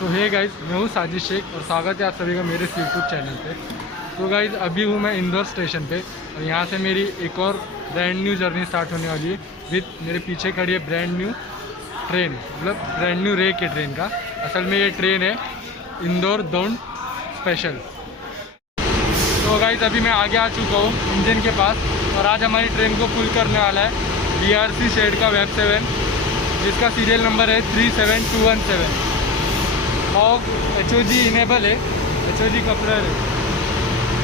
सो hey guys, मैं हूँ साजिश शेख और स्वागत है आप सभी का मेरे यूट्यूब चैनल पे। तो गाइज अभी हूँ मैं इंदौर स्टेशन पे और यहाँ से मेरी एक और ब्रांड न्यू जर्नी स्टार्ट होने वाली है। विद मेरे पीछे खड़ी है ब्रांड न्यू ट्रेन, मतलब ब्रांड न्यू रे के ट्रेन का। असल में ये ट्रेन है इंदौर दौंड स्पेशल। तो गाइज अभी मैं आगे आ चुका हूँ इंजन के पास और आज हमारी ट्रेन को फुल करने वाला है BRC शेड का वेब 7, जिसका सीरियल नंबर है 37217। और HOG इनेबल है, HOG कपलर है।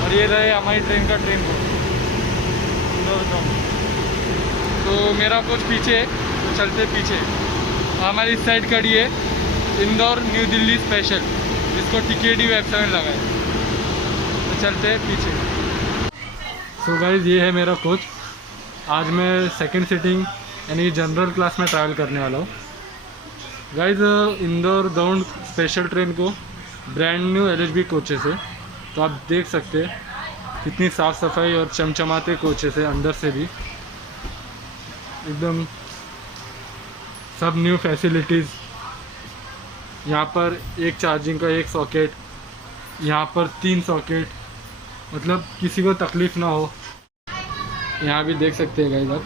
और ये रहे हमारी ट्रेन का ट्रेन कोड इंदौर दौंड। तो मेरा कोच पीछे है, तो चलते पीछे। हमारी इस साइड खड़ी है इंदौर न्यू दिल्ली स्पेशल, जिसको TKD वेब 7 लगा है। तो चलते हैं पीछे। सो गाइज ये है मेरा कोच। आज मैं सेकंड सीटिंग यानी जनरल क्लास में ट्रैवल करने वाला हूँ। Guys Indore Daund special train को ब्रांड न्यू LHB कोचेस है। तो आप देख सकते हैं कितनी साफ़ सफाई और चमचमाते कोचेस है। अंदर से भी एकदम सब न्यू फैसिलिटीज़। यहाँ पर एक चार्जिंग का एक सॉकेट, यहाँ पर 3 सॉकेट, मतलब किसी को तकलीफ़ ना हो। यहाँ भी देख सकते हैं गाइस आप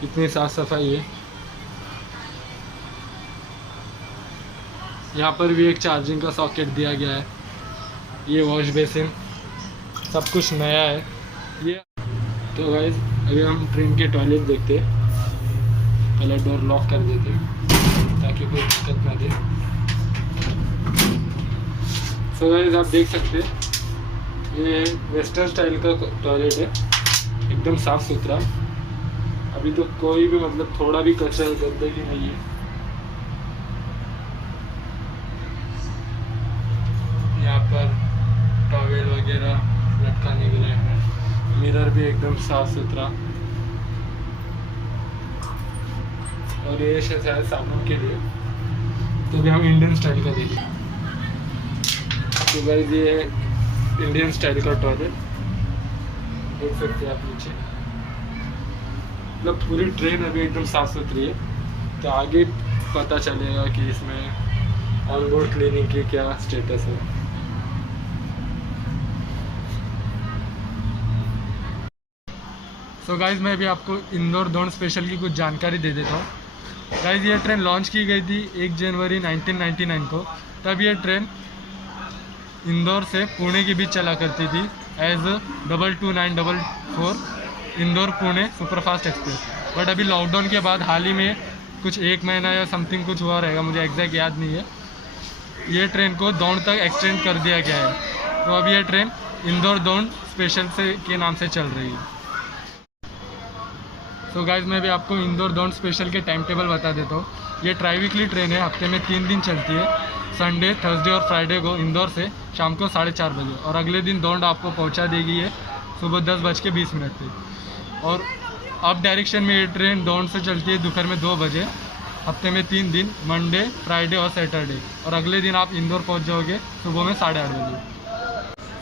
कितनी साफ़ सफाई है। यहाँ पर भी एक चार्जिंग का सॉकेट दिया गया है। ये वॉश बेसिन, सब कुछ नया है ये। तो गाइस अभी हम ट्रेन के टॉयलेट देखते हैं। पहले डोर लॉक कर देते हैं ताकि कोई दिक्कत ना दे। सो गाइस आप देख सकते हैं ये वेस्टर्न स्टाइल का टॉयलेट है, एकदम साफ़ सुथरा। अभी तो कोई भी मतलब थोड़ा भी कचरा गंदगी नहीं है। यहाँ पर टॉवेल वगैरह लटकाने के लिए है। मिरर भी एकदम साफ सुथरा। और ये शायद साबुन के लिए। तो भी हम इंडियन स्टाइल का देखें। तो गाइस ये इंडियन स्टाइल का टॉयलेट देख सकते हैं आप नीचे। मतलब पूरी ट्रेन अभी एकदम साफ सुथरी है। तो आगे पता चलेगा कि इसमें ऑन बोर्ड क्लीनिंग की क्या स्टेटस है। सो गाइज़ मैं अभी आपको इंदौर दौंड स्पेशल की कुछ जानकारी दे देता हूँ। गाइज़ ये ट्रेन लॉन्च की गई थी 1 जनवरी 1999 को। तब ये ट्रेन इंदौर से पुणे के बीच चला करती थी as 22944 Indore Pune superfast express. But अभी लॉकडाउन के बाद हाल ही में कुछ 1 महीना या समथिंग कुछ हुआ रहेगा, मुझे एग्जैक्ट याद नहीं है, ये ट्रेन को दौंड तक एक्सटेंड कर दिया गया है। तो अभी ये ट्रेन इंदौर दौंड स्पेशल से के नाम से चल रही है। तो गाइज़ मैं भी आपको इंदौर दौंड स्पेशल के टाइम टेबल बता देता हूँ। ये ट्राई वीकली ट्रेन है, हफ्ते में 3 दिन चलती है। संडे, थर्सडे और फ्राइडे को इंदौर से शाम को 4:30 बजे, और अगले दिन दौंड आपको पहुँचा देगी है सुबह 10:20 पे। और अप डायरेक्शन में ये ट्रेन दौंड से चलती है दोपहर में 2 बजे, हफ्ते में 3 दिन, मंडे, फ्राइडे और सैटरडे। और अगले दिन आप इंदौर पहुँच जाओगे सुबह में 8:30 बजे।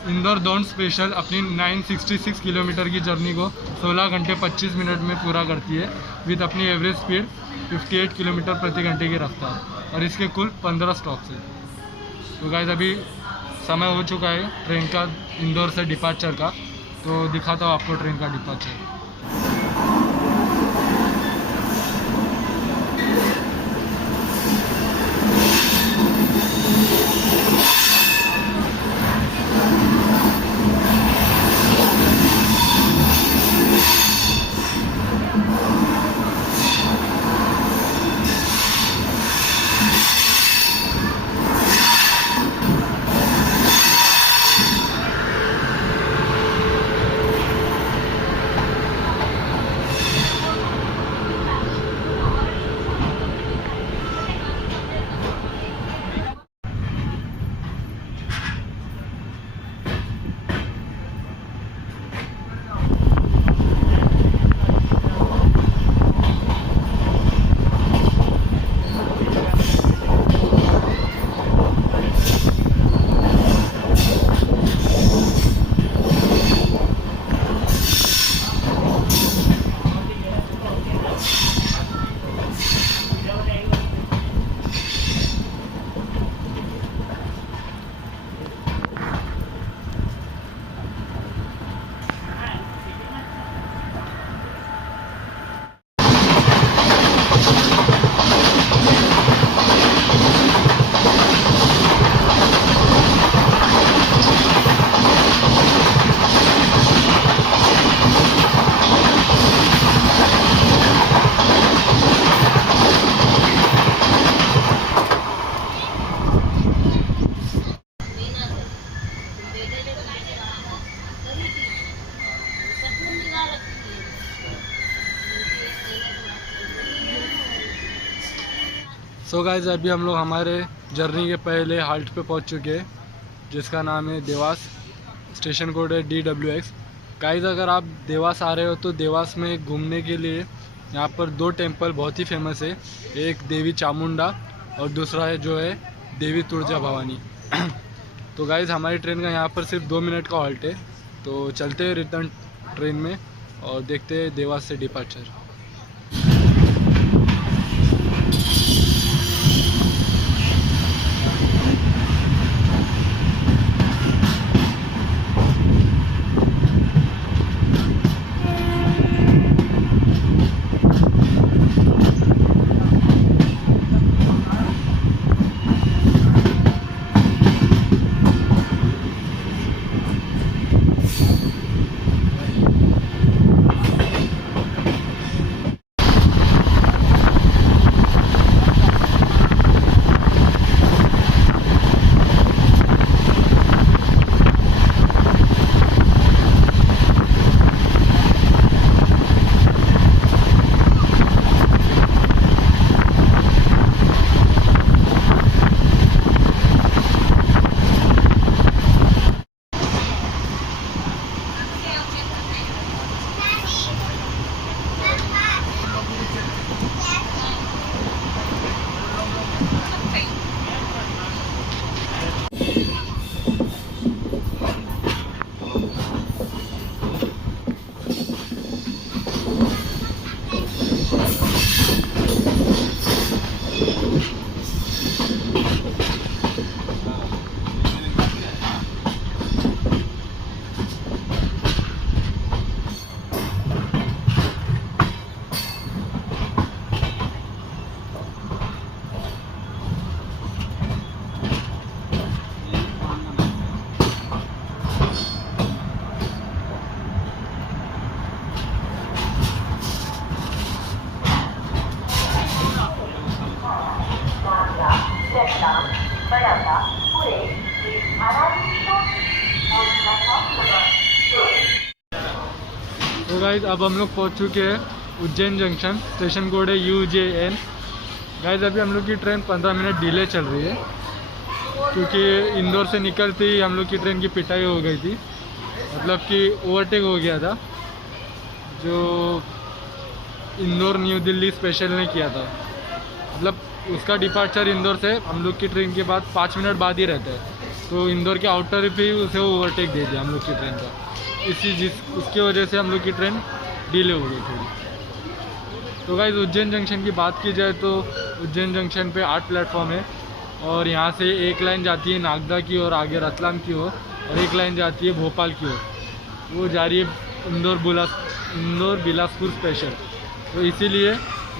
इंदौर दौंड स्पेशल अपनी 966 किलोमीटर की जर्नी को 16 घंटे 25 मिनट में पूरा करती है, विद अपनी एवरेज स्पीड 58 किलोमीटर प्रति घंटे की रफ्तार, और इसके कुल 15 स्टॉप्स है। तो गाइस अभी समय हो चुका है ट्रेन का इंदौर से डिपार्चर का। तो दिखाता हूँ आपको ट्रेन का डिपार्चर। सो गाइस अभी हम लोग हमारे जर्नी के पहले हाल्ट पे पहुंच चुके हैं, जिसका नाम है देवास। स्टेशन कोड है DWX। गाइस अगर आप देवास आ रहे हो तो देवास में घूमने के लिए यहाँ पर 2 टेम्पल बहुत ही फेमस है। एक देवी चामुंडा और दूसरा है जो है देवी तुळजा भवानी। तो गाइस हमारी ट्रेन का यहाँ पर सिर्फ 2 मिनट का हॉल्ट है, तो चलते हैं रिटर्न ट्रेन में और देखते हैं देवास से डिपार्चर। तो गाइज अब हम लोग पहुंच चुके हैं उज्जैन जंक्शन। स्टेशन कोड है UJN। गाइज अभी हम लोग की ट्रेन 15 मिनट डिले चल रही है, क्योंकि इंदौर से निकलते ही हम लोग की ट्रेन की पिटाई हो गई थी, मतलब कि ओवरटेक हो गया था, जो इंदौर न्यू दिल्ली स्पेशल ने किया था। मतलब उसका डिपार्चर इंदौर से हम लोग की ट्रेन के बाद 5 मिनट बाद ही रहता है, तो इंदौर के आउटर पे ही उसे ओवरटेक दे दिया हम लोग की ट्रेन का। उसकी वजह से हम लोग की ट्रेन डिले हो गई थोड़ी। तो गाइस उज्जैन जंक्शन की बात की जाए तो उज्जैन जंक्शन पे 8 प्लेटफॉर्म है, और यहाँ से एक लाइन जाती है नागदा की ओर, आगे रतलाम की ओर, और एक लाइन जाती है भोपाल की ओर। वो जा रही है इंदौर बिलासपुर स्पेशल, तो इसीलिए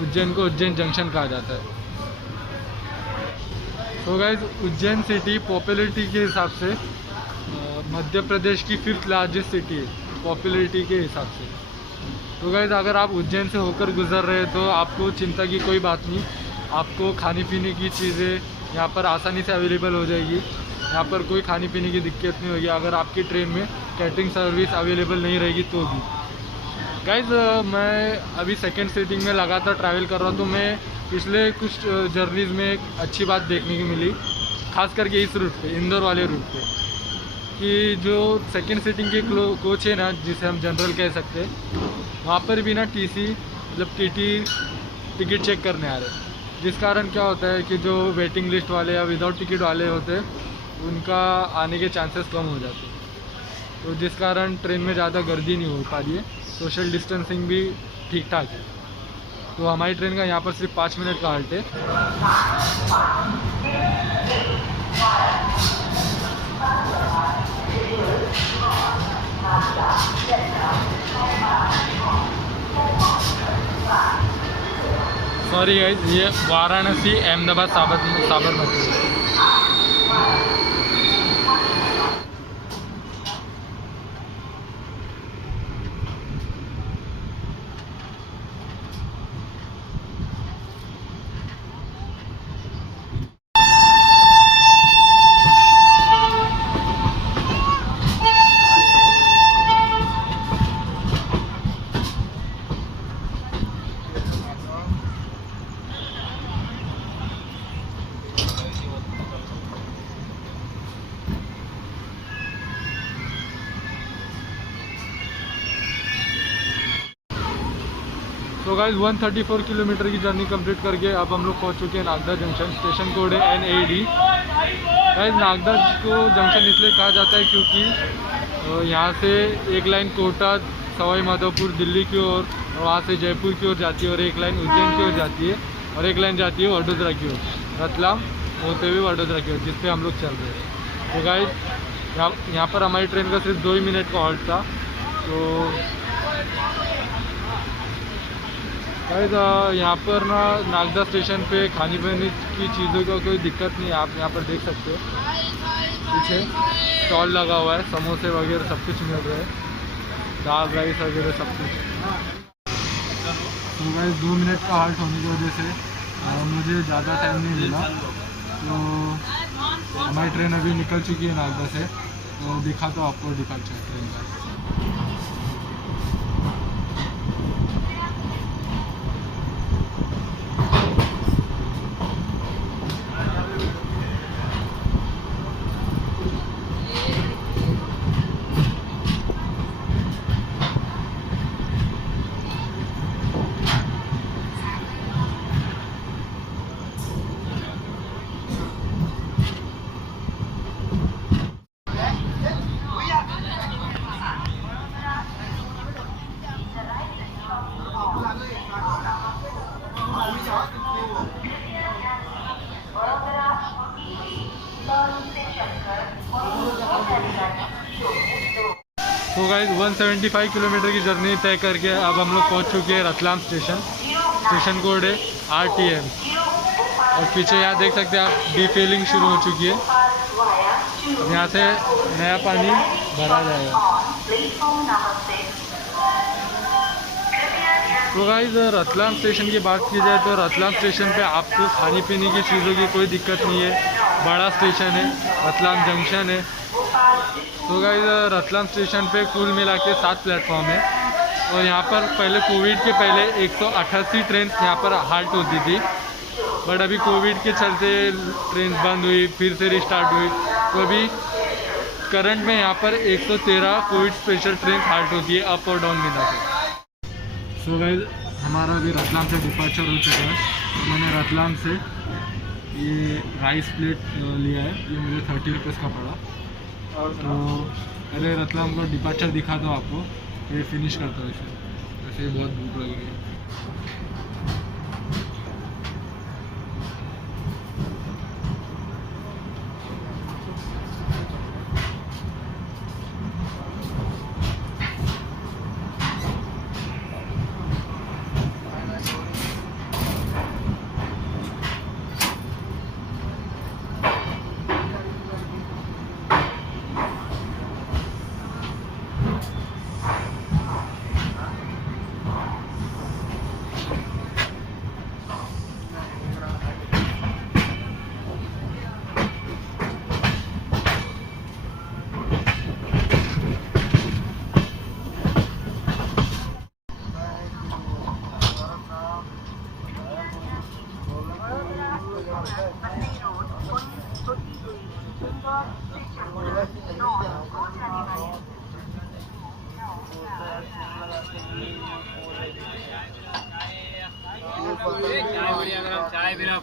उज्जैन को उज्जैन जंक्शन कहा जाता है। तो गाइस उज्जैन सिटी पॉपुलरिटी के हिसाब से मध्य प्रदेश की 5th लार्जेस्ट सिटी है पॉपुलरिटी के हिसाब से। तो गाइस अगर आप उज्जैन से होकर गुजर रहे हैं तो आपको चिंता की कोई बात नहीं, आपको खाने पीने की चीज़ें यहाँ पर आसानी से अवेलेबल हो जाएगी। यहाँ पर कोई खाने पीने की दिक्कत नहीं होगी अगर आपकी ट्रेन में कैटरिंग सर्विस अवेलेबल नहीं रहेगी तो भी। गाइस मैं अभी सेकेंड सीटिंग में लगातार ट्रैवल कर रहा हूँ, तो मैं पिछले कुछ जर्नीज़ में एक अच्छी बात देखने की मिली, खास करके इस रूट पे, इंदौर वाले रूट पे, कि जो सेकेंड सीटिंग के कोच है ना, जिसे हम जनरल कह सकते हैं, वहाँ पर भी ना TC मतलब TT टिकट चेक करने आ रहे हैं, जिस कारण क्या होता है कि जो वेटिंग लिस्ट वाले या विदाउट टिकट वाले होते हैं उनका आने के चांसेस कम हो जाते हैं, तो जिस कारण ट्रेन में ज़्यादा गर्दी नहीं हो पा रही है। सोशल डिस्टेंसिंग भी ठीक ठाक है। तो हमारी ट्रेन का यहाँ पर सिर्फ 5 मिनट का हाल्ट है। सॉरी गाइस, ये वाराणसी अहमदाबाद साबरमती। तो गाइस 134 किलोमीटर की जर्नी कंप्लीट करके अब हम लोग पहुंच चुके हैं नागदा जंक्शन। स्टेशन कोड है NAD। गाइस नागदा को जंक्शन इसलिए कहा जाता है क्योंकि यहाँ से एक लाइन कोटा सवाई माधोपुर दिल्ली की ओर और वहाँ से जयपुर की ओर जाती है, और एक लाइन उज्जैन की ओर जाती है, और एक लाइन जाती है वडोदरा की ओर, रतलाम होते हुए वडोदरा की ओर, जिस पे हम लोग चल रहे हैं। तो गाइस यहाँ पर हमारी ट्रेन का सिर्फ 2 ही मिनट का हॉल्ट था। तो गाइस यहाँ पर ना नागदा स्टेशन पे खाने पीने की चीज़ों का कोई दिक्कत नहीं है। आप यहाँ पर देख सकते हो पीछे स्टॉल लगा हुआ है, समोसे वगैरह सब कुछ मिल रहा है, दाल राइस वगैरह सब कुछ। तो गाइस 2 मिनट का हाल्ट होने की वजह से मुझे ज़्यादा टाइम नहीं मिला। तो हमारी ट्रेन अभी निकल चुकी है नागदा से, तो दिखाता हूँ आपको डिपार्चर ट्रेन का। तो गाइस 175 किलोमीटर की जर्नी तय करके अब हम लोग पहुंच चुके हैं रतलाम स्टेशन। स्टेशन कोड है RTM, और पीछे यहाँ देख सकते हैं आप डिफिलिंग शुरू हो चुकी है। यहाँ से नया पानी भरा जाएगा। तो गाइस रतलाम स्टेशन की बात की जाए तो रतलाम स्टेशन पे आपको खाने पीने की चीज़ों की कोई दिक्कत नहीं है। बड़ा स्टेशन है, रतलाम जंक्शन है। तो गाइस रतलाम स्टेशन पे कुल मिला के 7 प्लेटफॉर्म है, और यहाँ पर पहले कोविड के पहले 188 ट्रेन यहाँ पर हाल्ट होती थी, बट अभी कोविड के चलते ट्रेन बंद हुई, फिर से रिस्टार्ट हुई। तो अभी करंट में यहाँ पर 113 कोविड स्पेशल ट्रेन हाल्ट होती है अप और डाउन मिला के। सो गाइस हमारा अभी रतलाम से डिपार्चर हो चुका है। तो मैंने रतलाम से ये राइस प्लेट लिया है, ये मुझे 30 रुपीज़ का पड़ा। तो पहले रतलाम को डिपार्चर दिखा दो आपको, फिर फिनिश करता हूँ इसे, वैसे बहुत भूख लगी है।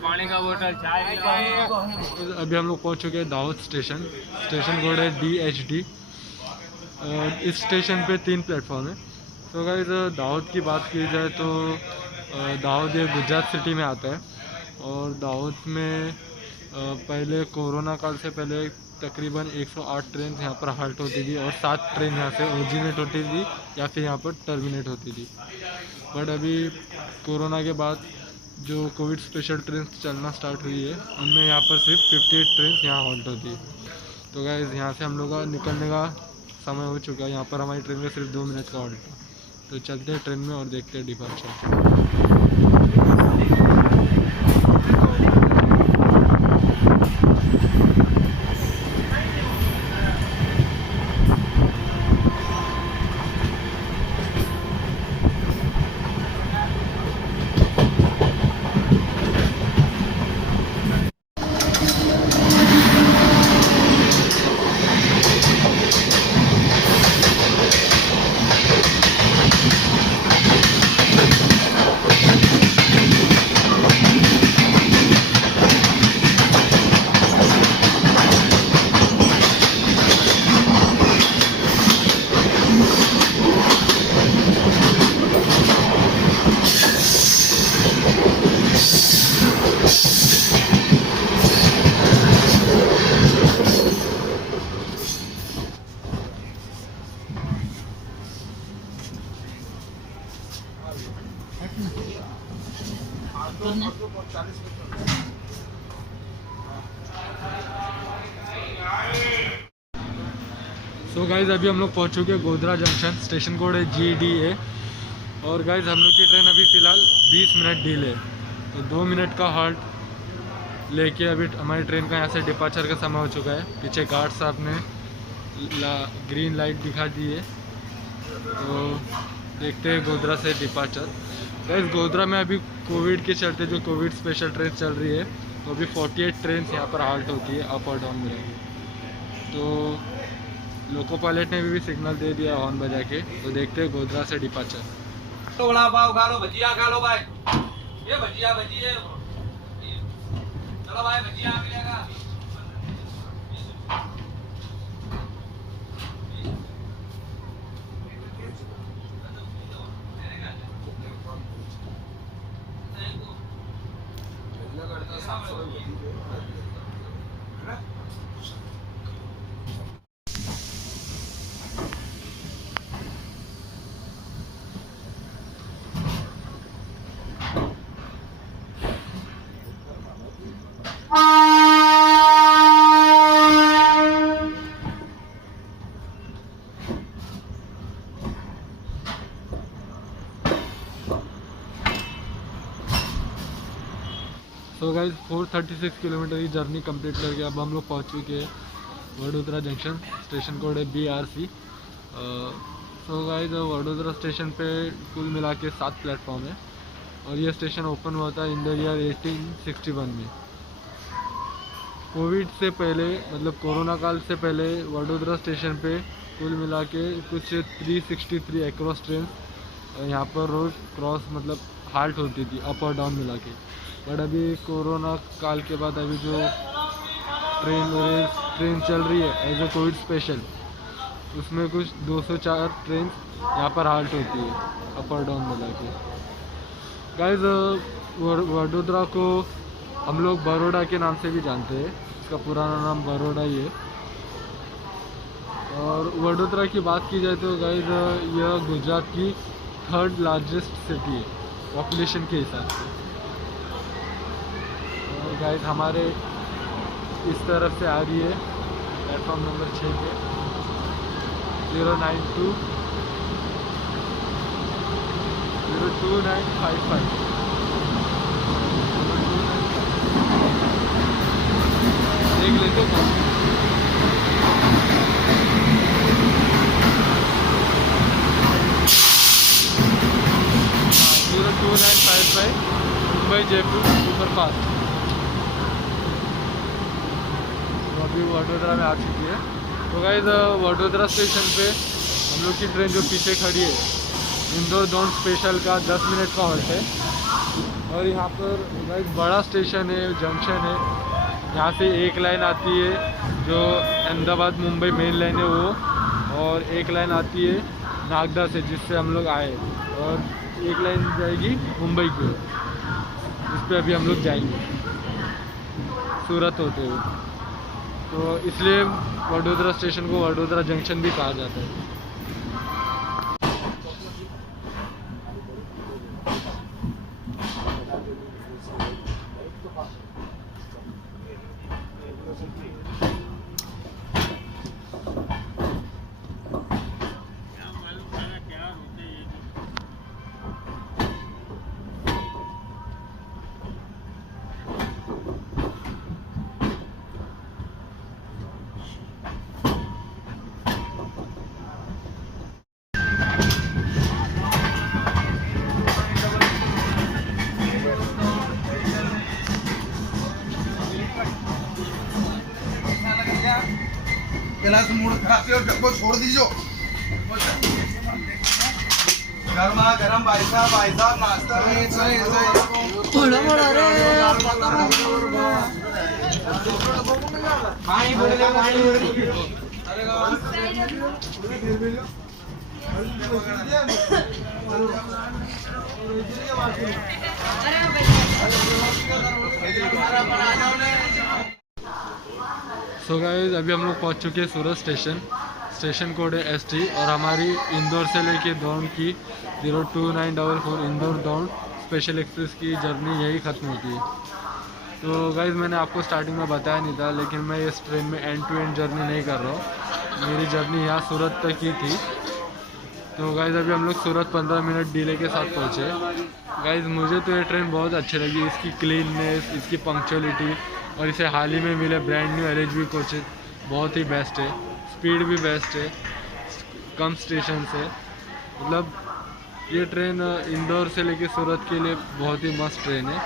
पानी का बोतल चाय। अभी हम लोग पहुंच चुके हैं दाहोद स्टेशन। स्टेशन कोड है DHD। इस स्टेशन पे 3 प्लेटफॉर्म है। तो गाइस दाहोद की बात की जाए तो दाहोद ये गुजरात सिटी में आता है, और दाहोद में पहले कोरोना काल से पहले तकरीबन 108 ट्रेन यहाँ पर हाल्ट होती थी, और 7 ट्रेन यहाँ से ओरिजिनेट होती थी या फिर यहाँ पर टर्मिनेट होती थी। बट अभी कोरोना के बाद जो कोविड स्पेशल ट्रेन चलना स्टार्ट हुई है, उनमें यहाँ पर सिर्फ 58 ट्रेन यहाँ हॉल्ट होती है। तो गाइस यहाँ से हम लोग का निकलने का समय हो चुका है। यहाँ पर हमारी ट्रेन का सिर्फ 2 मिनट का हॉल्ट है। तो चलते हैं ट्रेन में और देखते हैं डिपार्चर। सो गाइज़ अभी हम लोग पहुँच चुके हैं गोधरा जंक्शन, स्टेशन कोड है GDA। और गाइज़ हम लोग की ट्रेन अभी फ़िलहाल 20 मिनट डिले, तो 2 मिनट का हॉल्ट लेके अभी हमारी ट्रेन का यहाँ से डिपार्चर का समय हो चुका है। पीछे गार्ड साहब ने ग्रीन लाइट दिखा दी है, तो देखते हैं गोधरा से डिपार्चर। गाइस गोधरा में अभी कोविड के चलते जो कोविड स्पेशल ट्रेन चल रही है, तो अभी 48 ट्रेन यहाँ पर हाल्ट होती है अप और डाउन में। तो लोको पायलट ने भी सिग्नल दे दिया हॉर्न बजा के, तो देखते हैं गोधरा से डिपार्चर। तो बड़ा पाव खा लो, भजिया खा लो भाई, ये भजिया भजिए, चलो भाई भजिया मिलेगा। सो गाइज 436 किलोमीटर की जर्नी कंप्लीट करके अब हम लोग पहुँच चुके हैं वडोदरा जंक्शन, स्टेशन कोड है BRC। So guys Vadodara station पे कुल मिला के 7 प्लेटफॉर्म है, और ये स्टेशन ओपन हुआ था इन द ईयर 1861 में। कोविड से पहले, मतलब कोरोना काल से पहले वडोदरा स्टेशन पे कुल मिला के कुछ 363 एक्रॉस ट्रेन यहाँ पर रोज़ क्रॉस मतलब हाल्ट होती थी अप और डाउन मिला के। बट अभी कोरोना काल के बाद अभी जो ट्रेन चल रही है एज ए कोविड स्पेशल, उसमें कुछ 204 ट्रेन यहाँ पर हाल्ट होती है अप और डाउन मिला के। गाइज वडोदरा को हम लोग बड़ौदा के नाम से भी जानते हैं, इसका पुराना नाम बड़ौदा ही है। और वडोदरा की बात की जाए तो गाइज यह गुजरात की 3rd लार्जेस्ट सिटी है पॉपुलेशन के हिसाब से। और गाइज हमारे इस तरफ से आ रही है प्लेटफॉर्म नंबर 6 पे 092 02955 देख लेते हैं। 02955 मुंबई जयपुर सुपरफास्ट। तो अभी वडोदरा में आ चुकी है। तो गाइस वडोदरा स्टेशन पे हम लोग की ट्रेन जो पीछे खड़ी है इंदौर दौंड स्पेशल का 10 मिनट का हॉल्ट है। और यहाँ पर गाइस बड़ा स्टेशन है, जंक्शन है, यहाँ से एक लाइन आती है जो अहमदाबाद मुंबई मेन लाइन है वो, और एक लाइन आती है नागदा से जिससे हम लोग आए, और एक लाइन जाएगी मुंबई की, इस पर अभी हम लोग जाएंगे सूरत होते हुए। तो इसलिए वडोदरा स्टेशन को वडोदरा जंक्शन भी कहा जाता है। गिलास मूड खराब है और डब्बो छोड़ दीजिए। गर्मा गरम भाई साहब नाश्ता बड़ा बड़ा रे पानी बोले सो गाइस अभी हम लोग पहुंच चुके हैं सूरत स्टेशन, स्टेशन कोड है ST, और हमारी इंदौर से लेके दौंड की 02944 इंदौर दौंड स्पेशल एक्सप्रेस की जर्नी यही ख़त्म होती है। तो गाइस मैंने आपको स्टार्टिंग में बताया नहीं था, लेकिन मैं इस ट्रेन में एंड टू एंड जर्नी नहीं कर रहा हूँ। मेरी जर्नी यहाँ सूरत तक ही थी। तो गाइज़ अभी हम लोग सूरत 15 मिनट डिले के साथ पहुँचे। गाइज़ मुझे तो ये ट्रेन बहुत अच्छी लगी, इसकी क्लीननेस, इसकी पंक्चुअलिटी, और इसे हाल ही में मिले ब्रांड न्यू LHV कोचेज बहुत ही बेस्ट है। स्पीड भी बेस्ट है, कम स्टेशन से। मतलब ये ट्रेन इंदौर से लेके सूरत के लिए बहुत ही मस्त ट्रेन है।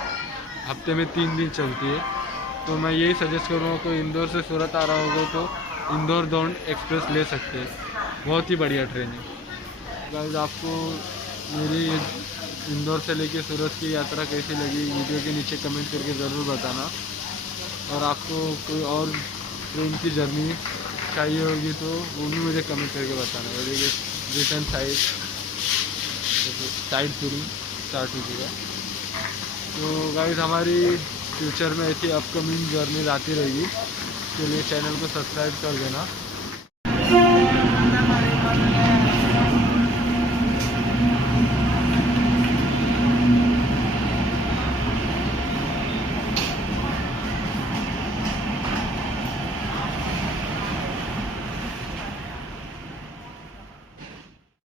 हफ्ते में 3 दिन चलती है। तो मैं यही सजेस्ट करूँगा, कोई इंदौर से सूरत आ रहा होगा तो इंदौर दौंड एक्सप्रेस ले सकते हैं, बहुत ही बढ़िया ट्रेन है। गाइस आपको मेरी इंदौर से लेके सूरत की यात्रा कैसी लगी, वीडियो के नीचे कमेंट करके ज़रूर बताना। और आपको कोई और ट्रेन की जर्नी चाहिए होगी तो वो भी मुझे कमेंट करके बताना। और ये रिटर्न साइड टूरिंग स्टार्ट हो चुका। तो गाइस हमारी फ्यूचर में ऐसी अपकमिंग जर्नी आती रहेगी, तो लिए चैनल को सब्सक्राइब कर देना।